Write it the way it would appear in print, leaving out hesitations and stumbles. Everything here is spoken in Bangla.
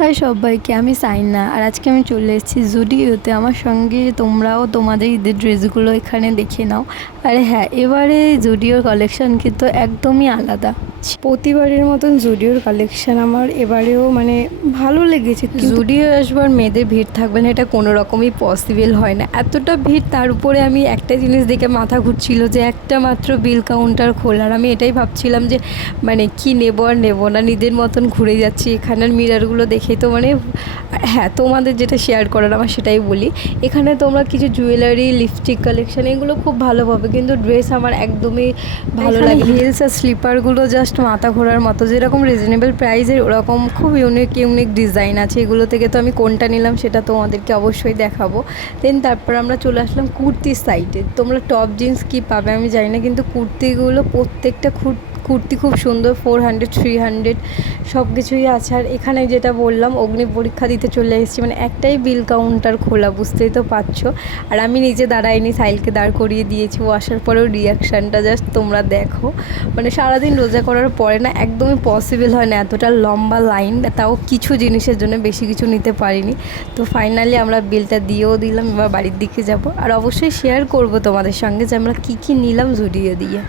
হাই সবাইকে, আমি সাইনা। আর আজকে আমি চলে এসেছি জুডিওতে। আমার সঙ্গে তোমরাও তোমাদের ঈদের ড্রেসগুলো এখানে দেখে নাও। আর হ্যাঁ, এবারে জুডিওর কালেকশন কিন্তু একদমই আলাদা। প্রতিবারের মতন জুডিওর কালেকশন আমার এবারেও ভালো লেগেছে। জুডিও আসবার মেয়েদের ভিড় থাকবে না, এটা কোনো রকমই পসিবল হয় না। এতটা ভিড়, তার উপরে আমি একটা জিনিস দেখে মাথা ঘুরছিল যে একটা মাত্র বিল কাউন্টার খোলার। আমি এটাই ভাবছিলাম যে কি নেবো আর নেবো না, নিজের মতন ঘুরে যাচ্ছি। এখানের মিররগুলো দেখে তো হ্যাঁ, তোমাদের যেটা শেয়ার করার আমার সেটাই বলি। এখানে তোমরা কিছু জুয়েলারি, লিপস্টিক কালেকশন এগুলো খুব ভালো পাবে, কিন্তু ড্রেস আমার একদমই ভালো লাগে। হিলস আর স্লিপারগুলো জাস্ট মাথা ঘোরার মতো, যেরকম রিজনেবল প্রাইসের ওরকম খুব ইউনিক ডিজাইন আছে। এগুলো থেকে তো আমি কোনটা নিলাম সেটা তোমাদেরকে অবশ্যই দেখাবো। তারপর আমরা চলে আসলাম কুর্তির সাইডে। তোমরা টপ জিন্স কী পাবে আমি জানি না, কিন্তু কুর্তিগুলো প্রত্যেকটা কুর্তি খুব সুন্দর। 400, 300 সব কিছুই আছে। আর এখানে যেটা বললাম, অগ্নি পরীক্ষা দিতে চলে এসেছি, একটাই বিল কাউন্টার খোলা, বুঝতেই তো পারছো। আর আমি নিজে দাঁড়াইনি, সাইলকে দাঁড় করিয়ে দিয়েছি। ও আসার পরেও রিয়াকশানটা জাস্ট তোমরা দেখো। সারাদিন রোজা করার পরে না একদমই পসিবল হয় না এতটা লম্বা লাইন, তাও কিছু জিনিসের জন্য, বেশি কিছু নিতে পারিনি। তো ফাইনালি আমরা বিলটা দিয়েও দিলাম। এবার বাড়ির দিকে যাব, আর অবশ্যই শেয়ার করব তোমাদের সঙ্গে যে আমরা কী নিলাম জুডিও দিয়ে।